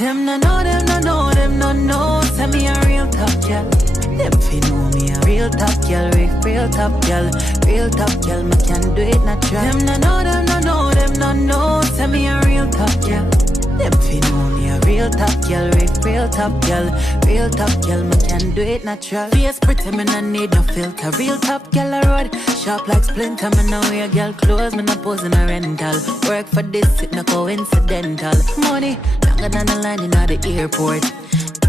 Them no know, them no know, them no know. Send me a real top girl. Them fi know me a real top girl, real top girl, real top girl. Me can do it natural. Them no know, them no know, them no know. Send me a real top girl. Them fi know me a real top girl, real top girl. Me can do it natural. Face pretty, me no need no filter. Real top girl I road, sharp like splinter. Me no wear girl clothes, me no pose in a rental. Work for this, it no coincidental. Money longer than the line in the airport.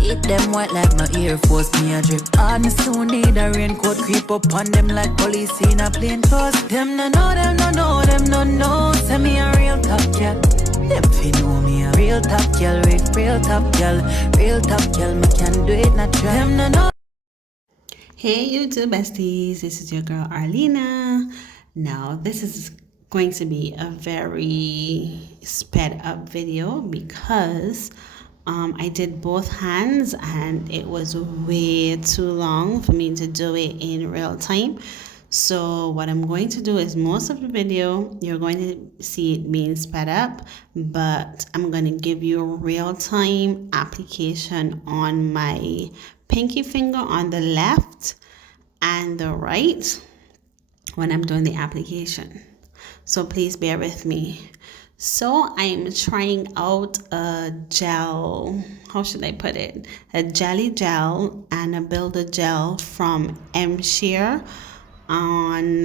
Eat them white like no Air Force, me a drip. On the soon need a raincoat, creep up on them like police in a plain clothes. Them no know, them no know, them no know. Send me a real top girl. Them fi know me a real top girl, real top girl. Me can do it natural. Them no know. Hey YouTube besties, this is your girl Arlena. Now this is going to be a very sped up video because I did both hands and it was way too long for me to do it in real time. So what I'm going to do is most of the video you're going to see it being sped up, but I'm going to give you a real-time application on my pinky finger on the left and the right when I'm doing the application. So please bear with me. So I'm trying out a gel, how should I put it? A JellyGel and a Builder Gel from Mshare on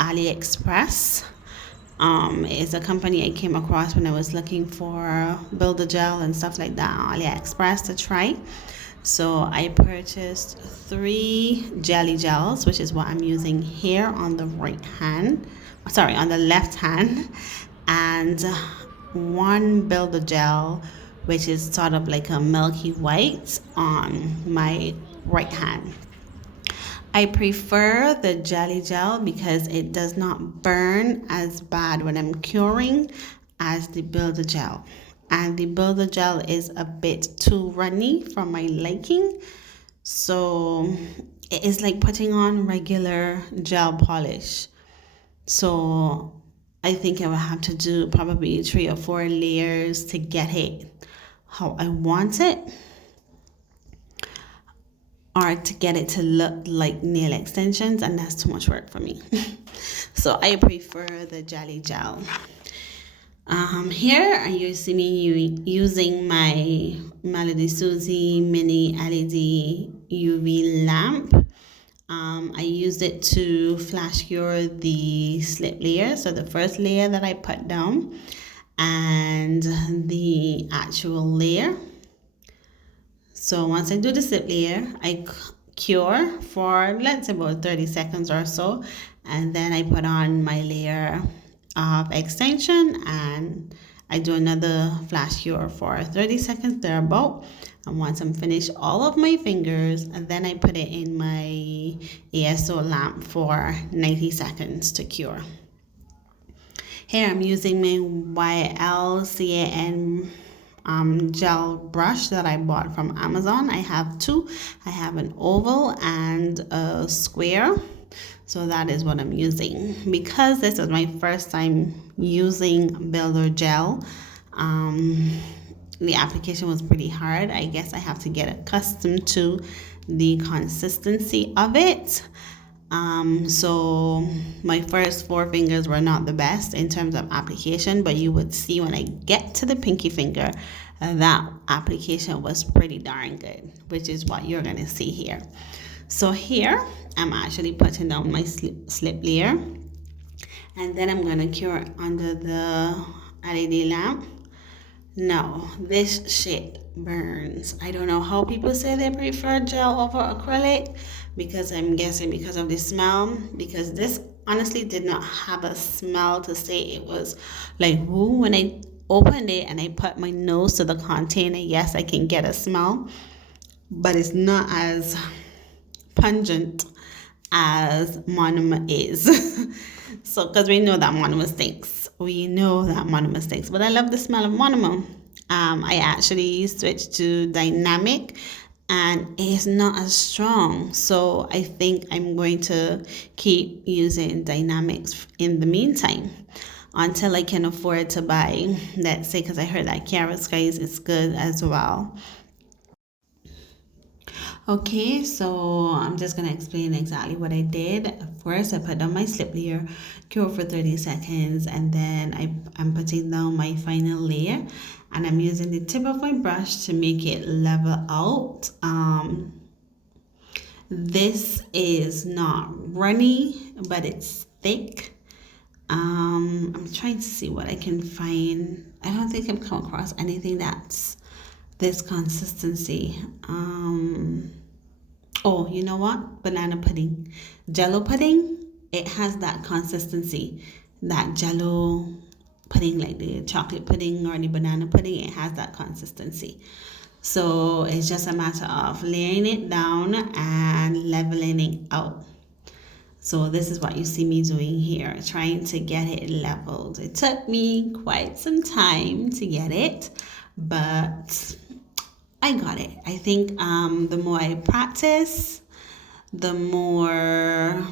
AliExpress. It's a company I came across when I was looking for Builder Gel and stuff like that on AliExpress to try. So I purchased 3 JellyGels, which is what I'm using here on the on the left hand, and 1 Builder Gel, which is sort of like a milky white on my right hand. I prefer the JellyGel because it does not burn as bad when I'm curing as the Builder Gel. And the Builder Gel is a bit too runny for my liking. So it is like putting on regular gel polish. So I think I will have to do probably 3 or 4 layers to get it how I want it, or to get it to look like nail extensions, and that's too much work for me. So I prefer the JellyGel. Here you see me using my Melody Susie mini LED UV lamp. I used it to flash cure the slip layer, so the first layer that I put down and the actual layer. So once I do the slip layer, I cure for let's say about 30 seconds or so, and then I put on my layer of extension and I do another flash cure for 30 seconds thereabout. And once I'm finished all of my fingers, and then I put it in my ASO lamp for 90 seconds to cure. Here I'm using my YLCAN gel brush that I bought from Amazon. I have 2. I have an oval and a square. So that is what I'm using. Because this is my first time using Builder Gel, the application was pretty hard. I guess I have to get accustomed to the consistency of it. So my first 4 fingers were not the best in terms of application, but you would see when I get to the pinky finger, that application was pretty darn good, which is what you're going to see here. So here I'm actually putting down my slip layer, and then I'm going to cure under the LED lamp. Now this shit burns. I don't know how people say they prefer gel over acrylic, because I'm guessing because of the smell, because this honestly did not have a smell to say it was like woo. When I opened it and I put my nose to the container, yes, I can get a smell, but it's not as pungent as monomer is. So because we know that monomer stinks. But I love the smell of monomer. I actually switched to dynamic and it's not as strong, so I think I'm going to keep using dynamics in the meantime. until I can afford to buy, let's say, because I heard that Chiaroscuro is good as well. Okay, so I'm just going to explain exactly what I did. First, I put down my slip layer, cure for 30 seconds, and then I'm putting down my final layer, and I'm using the tip of my brush to make it level out. This is not runny, but it's thick. I'm trying to see what I can find. I don't think I've come across anything that's this consistency. Oh, you know what? Banana pudding. Jello pudding, it has that consistency. That jello pudding, like the chocolate pudding or the banana pudding, it has that consistency. So it's just a matter of laying it down and leveling it out. So this is what you see me doing here, trying to get it leveled. It took me quite some time to get it, but I got it. I think the more I practice, the more,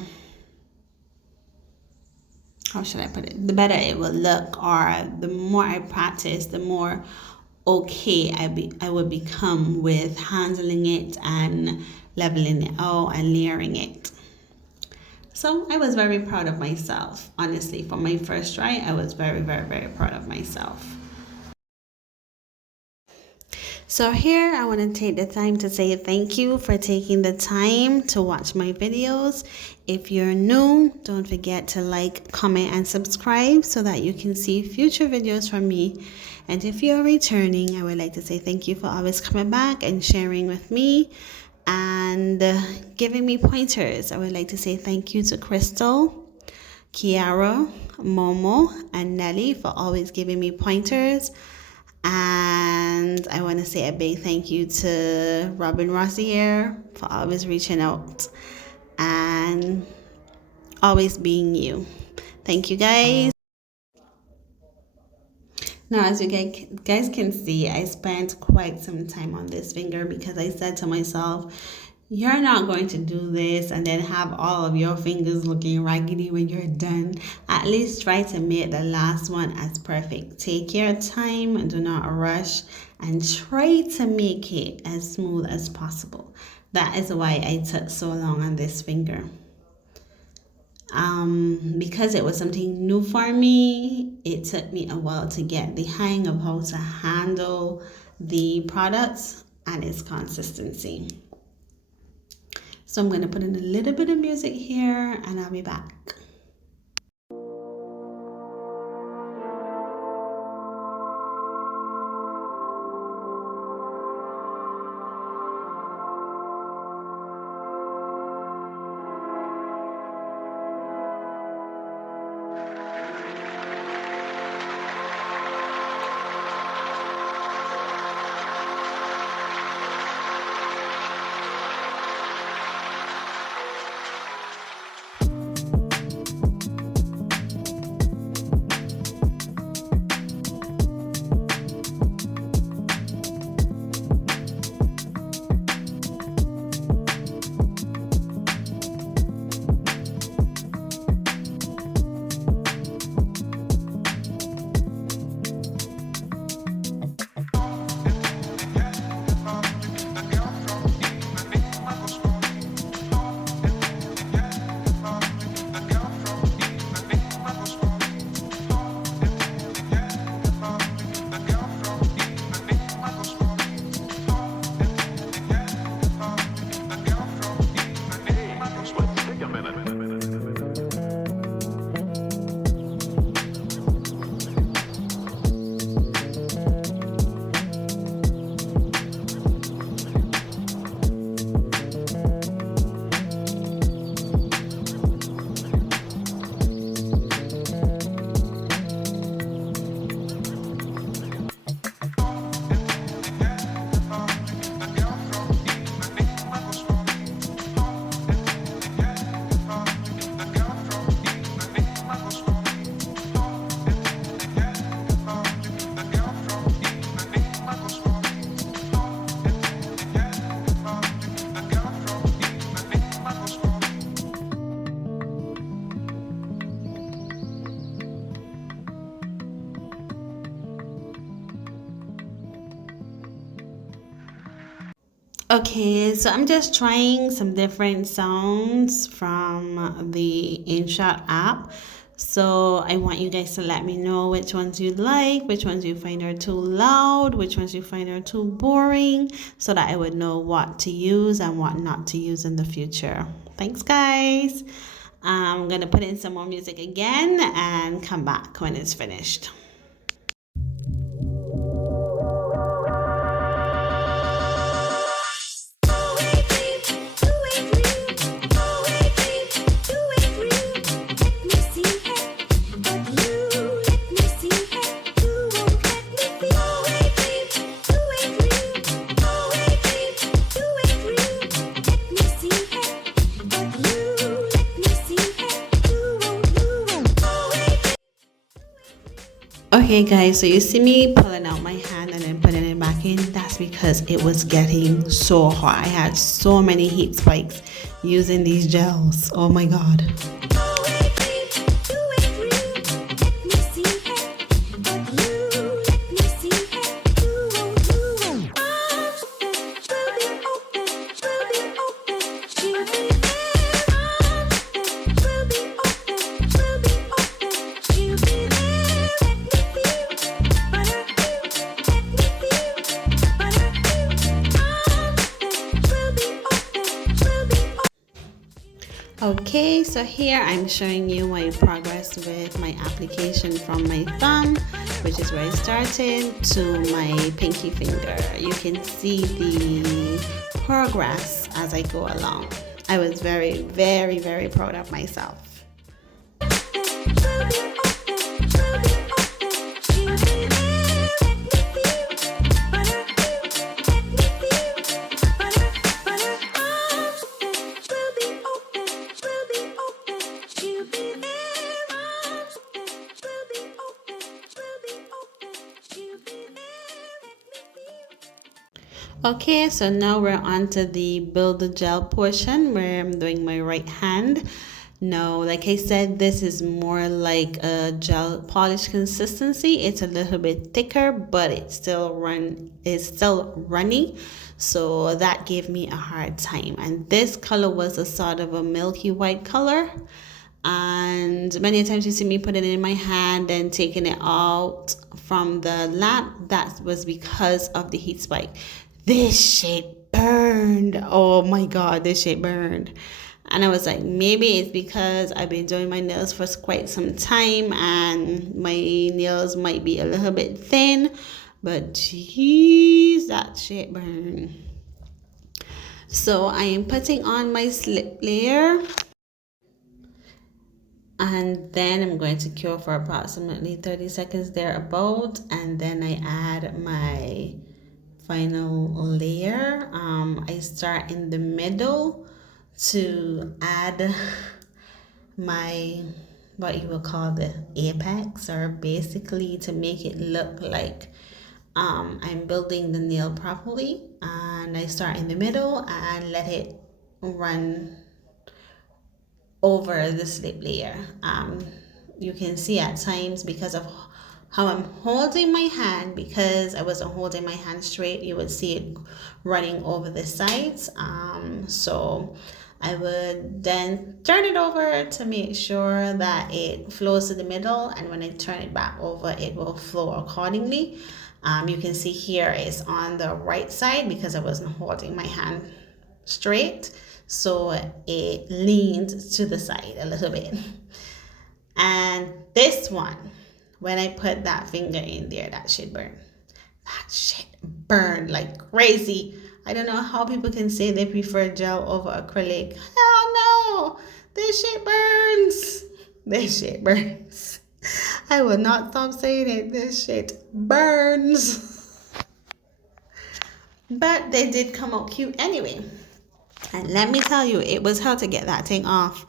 how should I put it? The better it will look, or the more I practice, the more okay I would become with handling it and leveling it out and layering it. So I was very proud of myself. Honestly, for my first try, I was very, very, very proud of myself. So here I want to take the time to say thank you for taking the time to watch my videos. If you're new, don't forget to like, comment, and subscribe so that you can see future videos from me. And if you're returning, I would like to say thank you for always coming back and sharing with me and giving me pointers. I would like to say thank you to Crystal, Kiara, Momo, and Nelly for always giving me pointers. And I want to say a big thank you to Robin Rossier for always reaching out and always being you. Thank you, guys. Now, as you guys can see, I spent quite some time on this finger because I said to myself, you're not going to do this and then have all of your fingers looking raggedy when you're done. At least try to make the last one as perfect. Take your time and do not rush and try to make it as smooth as possible. That is why I took so long on this finger. Because it was something new for me, it took me a while to get the hang of how to handle the products and its consistency. So I'm going to put in a little bit of music here and I'll be back. Okay, so I'm just trying some different sounds from the InShot app. So I want you guys to let me know which ones you like, which ones you find are too loud, which ones you find are too boring, so that I would know what to use and what not to use in the future. Thanks, guys. I'm gonna put in some more music again and come back when it's finished. Okay guys, so you see me pulling out my hand and then putting it back in. That's because it was getting so hot. I had so many heat spikes using these gels. Oh my god. Okay, so here I'm showing you my progress with my application from my thumb, which is where I started, to my pinky finger. You can see the progress as I go along. I was very, very, very proud of myself. Okay, so now we're on to the build the gel portion where I'm doing my right hand. Now, like I said, this is more like a gel polish consistency. It's a little bit thicker, but it's still runny. So that gave me a hard time. And this color was a sort of a milky white color. And many times you see me putting it in my hand and taking it out from the lamp. That was because of the heat spike. This shade burned. Oh my god, this shade burned. And I was like, maybe it's because I've been doing my nails for quite some time and my nails might be a little bit thin, but geez, that shade burned. So I am putting on my slip layer, and then I'm going to cure for approximately 30 seconds thereabout, and then I add my final layer. I start in the middle to add my, what you will call the apex, or basically to make it look like I'm building the nail properly. And I start in the middle and let it run over the slip layer. You can see at times, because of how I'm holding my hand, because I wasn't holding my hand straight, you would see it running over the sides. So I would then turn it over to make sure that it flows to the middle, and when I turn it back over, it will flow accordingly. You can see here it's on the right side because I wasn't holding my hand straight, so it leaned to the side a little bit. And this one, when I put that finger in there, that shit burned. That shit burned like crazy. I don't know how people can say they prefer gel over acrylic. Hell no! This shit burns. This shit burns. I will not stop saying it. This shit burns. But they did come out cute anyway. And let me tell you, it was hard to get that thing off,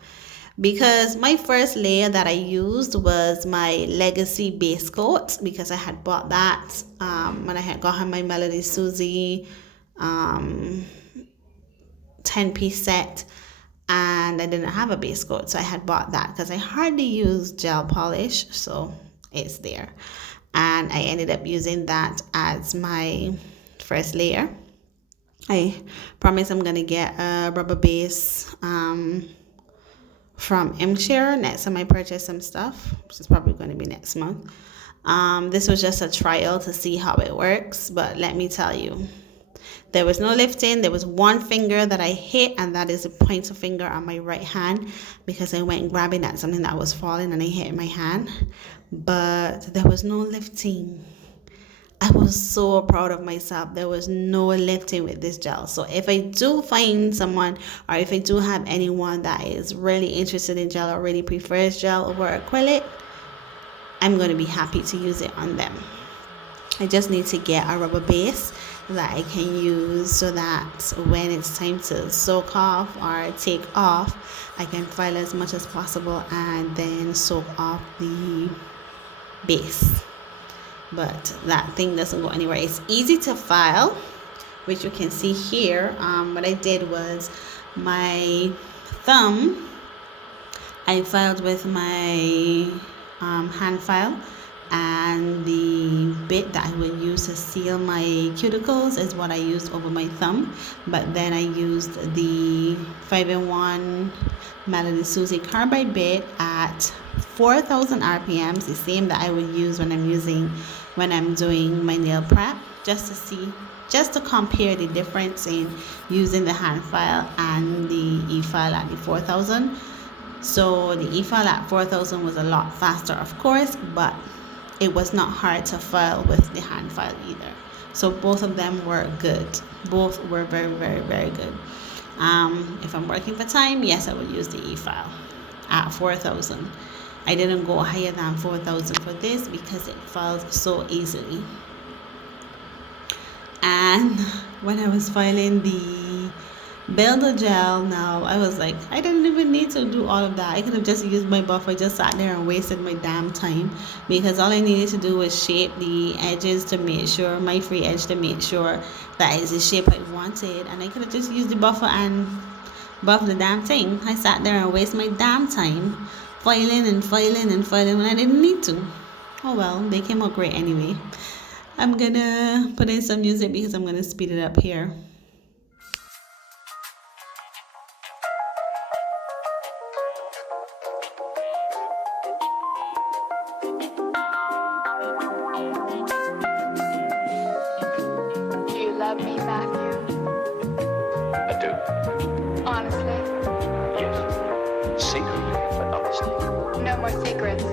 because my first layer that I used was my Legacy base coat, because I had bought that when I had got my Melody Susie 10-piece set, and I didn't have a base coat, so I had bought that because I hardly use gel polish, so it's there. And I ended up using that as my first layer. I promise I'm gonna get a rubber base from Mshare next time I purchase some stuff, which is probably going to be next month. This was just a trial to see how it works, but let me tell you, there was no lifting. There was one finger that I hit, and that is the pointer finger on my right hand, because I went grabbing at something that was falling and I hit my hand, but there was no lifting. I was so proud of myself. There was no lifting with this gel. So if I do find someone, or if I do have anyone that is really interested in gel or really prefers gel over acrylic, I'm going to be happy to use it on them. I just need to get a rubber base that I can use so that when it's time to soak off or take off, I can file as much as possible and then soak off the base. But that thing doesn't go anywhere. It's easy to file, which you can see here. What I did was my thumb, I filed with my hand file, and the bit that I would use to seal my cuticles is what I used over my thumb. But then I used the 5-in-1 Melody Susie carbide bit at 4,000 RPMs, the same that I would use when I'm doing my nail prep, just to compare the difference in using the hand file and the e-file at the 4,000. So the e-file at 4,000 was a lot faster, of course, but it was not hard to file with the hand file either. So both of them were good. Both were very, very, very good. If I'm working for time, yes, I would use the e-file at 4,000. I didn't go higher than 4,000 for this because it files so easily. And when I was filing the builder gel, now I was like, I didn't even need to do all of that. I could have just used my buffer, just sat there and wasted my damn time, because all I needed to do was shape the edges to make sure, my free edge, to make sure that is the shape I wanted, and I could have just used the buffer and buff the damn thing. I sat there and wasted my damn time filing and filing and filing when I didn't need to. Oh well, they came out great anyway. I'm gonna put in some music because I'm gonna speed it up here. Do you love me, Matthew? I do. Honestly? Yes. Secretly, but honestly. No more secrets.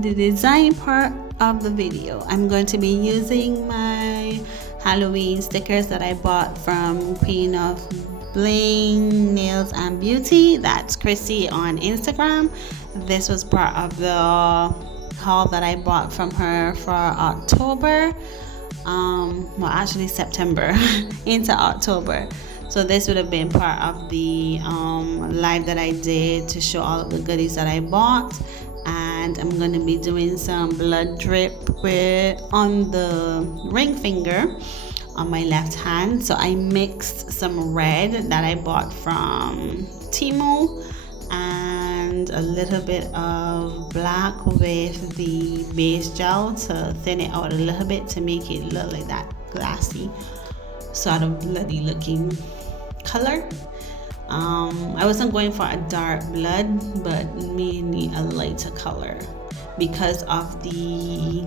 the design part of the video, I'm going to be using my Halloween stickers that I bought from Queen of Bling Nails and Beauty. That's Chrissy on Instagram. This was part of the haul that I bought from her for October. Well, actually September into October. So this would have been part of the live that I did to show all of the goodies that I bought. And I'm going to be doing some blood drip on the ring finger on my left hand. So I mixed some red that I bought from Temu and a little bit of black with the base gel to thin it out a little bit to make it look like that glassy sort of bloody looking color. I wasn't going for a dark blood, but mainly a lighter color because of the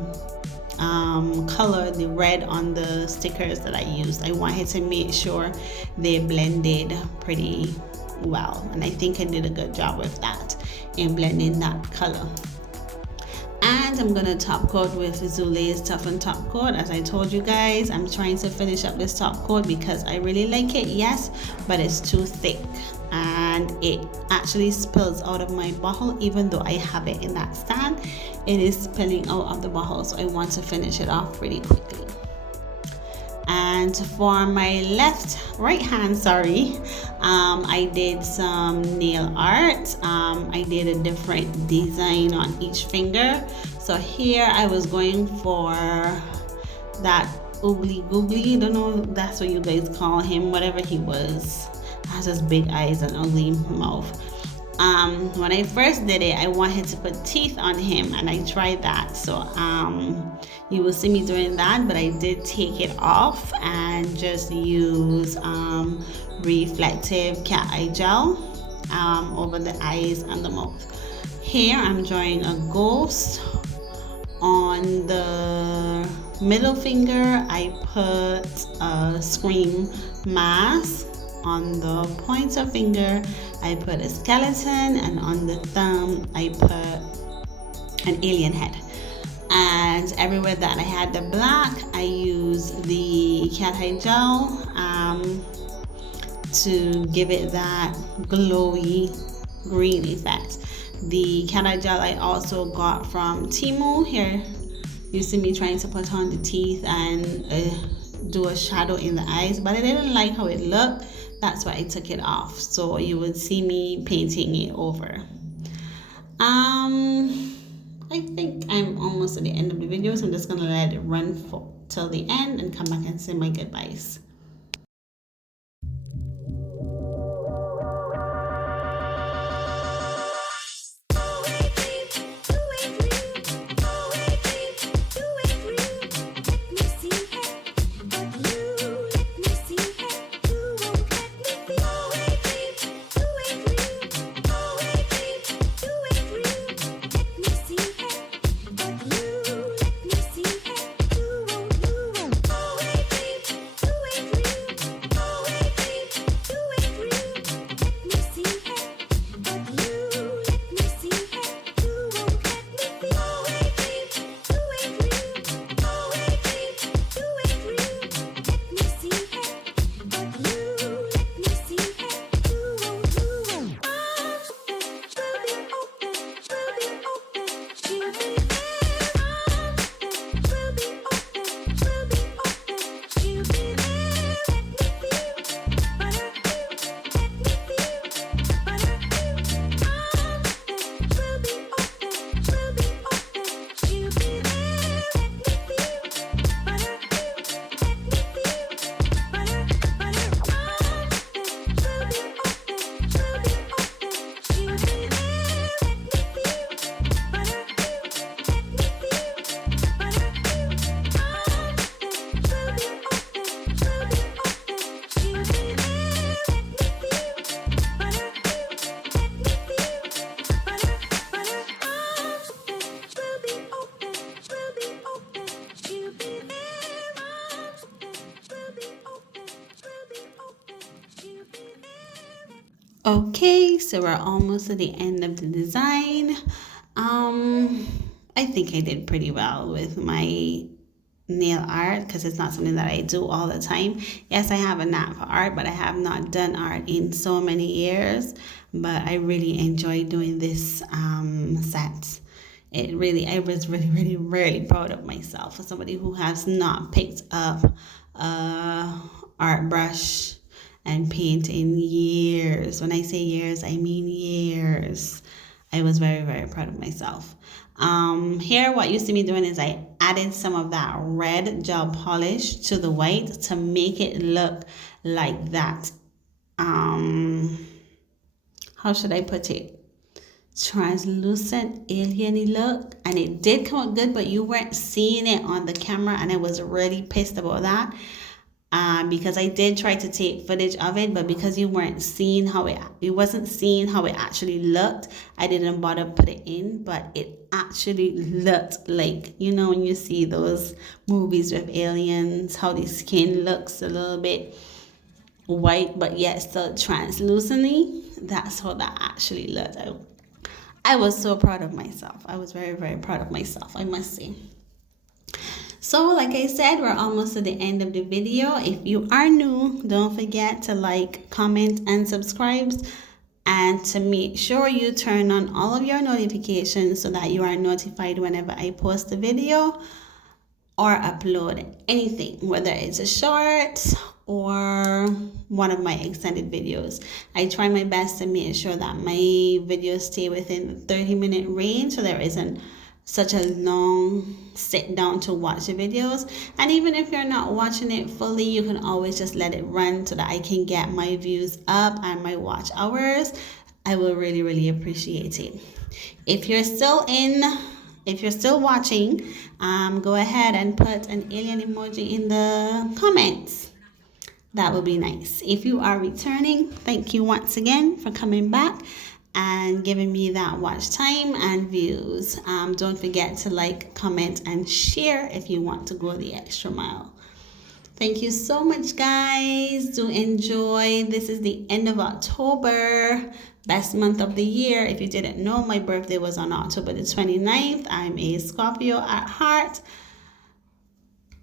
color, the red on the stickers that I used. I wanted to make sure they blended pretty well, and I think I did a good job with that in blending that color. And I'm gonna top coat with Zule's Toughened TopCoat. As I told you guys, I'm trying to finish up this top coat because I really like it, yes, but it's too thick and it actually spills out of my bottle. Even though I have it in that stand, it is spilling out of the bottle, so I want to finish it off pretty quickly. And for my right hand, I did some nail art. I did a different design on each finger. So here I was going for that oogly googly, I don't know if that's what you guys call him, whatever he was. Has his big eyes and ugly mouth. When I first did it, I wanted to put teeth on him, and I tried that. So you will see me doing that, but I did take it off and just use reflective cat eye gel over the eyes and the mouth. Here I'm drawing a ghost on the middle finger. I put a scream mask. On the pointer finger I put a skeleton, and on the thumb I put an alien head. And everywhere that I had the black, I used the cat eye gel to give it that glowy green effect. The cat eye gel I also got from Temu. Here you see me trying to put on the teeth and do a shadow in the eyes, but I didn't like how it looked. That's why I took it off, so you would see me painting it over. I think I'm almost at the end of the video, so I'm just gonna let it run till the end and come back and say my goodbyes. Okay, so we're almost at the end of the design. I think I did pretty well with my nail art because it's not something that I do all the time. Yes, I have a knack for art, but I have not done art in so many years. But I really enjoy doing this set. I was really proud of myself for somebody who has not picked up a art brush and paint in years. When I say years, I mean years. I was very proud of myself. Here, what you see me doing is I added some of that red gel polish to the white to make it look like that. How should I put it? Translucent alien-y look, and it did come out good, but you weren't seeing it on the camera, and I was really pissed about that. Because I did try to take footage of it, but because you wasn't seeing how it actually looked, I didn't bother put it in. But it actually looked like, you know, when you see those movies with aliens, how the skin looks a little bit white, but yet still translucent-y. That's how that actually looked. I was so proud of myself. I was very proud of myself, I must say. So like I said, we're almost to the end of the video. If you are new, don't forget to like, comment, and subscribe, and to make sure you turn on all of your notifications so that you are notified whenever I post a video or upload anything, whether it's a short or one of my extended videos. I try my best to make sure that my videos stay within the 30-minute range so there isn't such a long sit down to watch the videos. And even if you're not watching it fully, you can always just let it run so that I can get my views up and my watch hours. I will really appreciate it. If you're still watching, go ahead and put an alien emoji in the comments. That would be nice. If you are returning, thank you once again for coming back and giving me that watch time and views. Don't forget to like, comment, and share if you want to go the extra mile. Thank you so much, guys. Do enjoy. This is the end of October, best month of the year. If you didn't know, my birthday was on October the 29th. I'm a Scorpio at heart.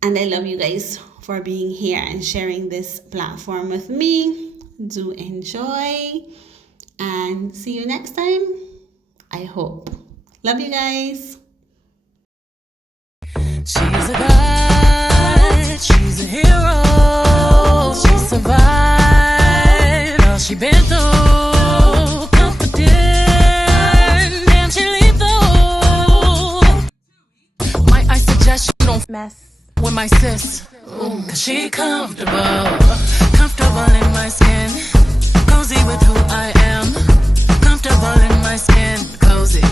And I love you guys for being here and sharing this platform with me. Do enjoy. And see you next time, I hope. Love you guys. She's a god, she's a hero. She survived all she been through. Confident and she lethal. Might I suggest you don't mess with my sis? Ooh, cause she comfortable in my skin. Cozy with who I am, comfortable in my skin, cozy.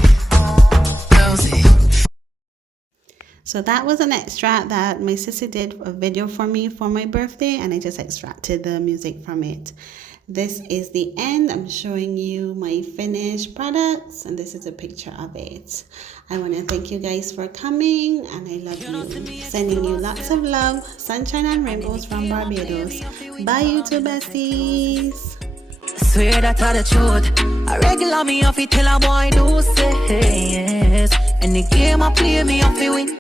So that was an extract that my sister did a video for me for my birthday, and I just extracted the music from it. This is the end. I'm showing you my finished products, and this is a picture of it. I want to thank you guys for coming, and I love you. Sending you lots of love, sunshine and rainbows from Barbados. Bye, YouTube besties. Swear that are the truth. I regular me off it till a boy do say yes. And the game I play me off it win.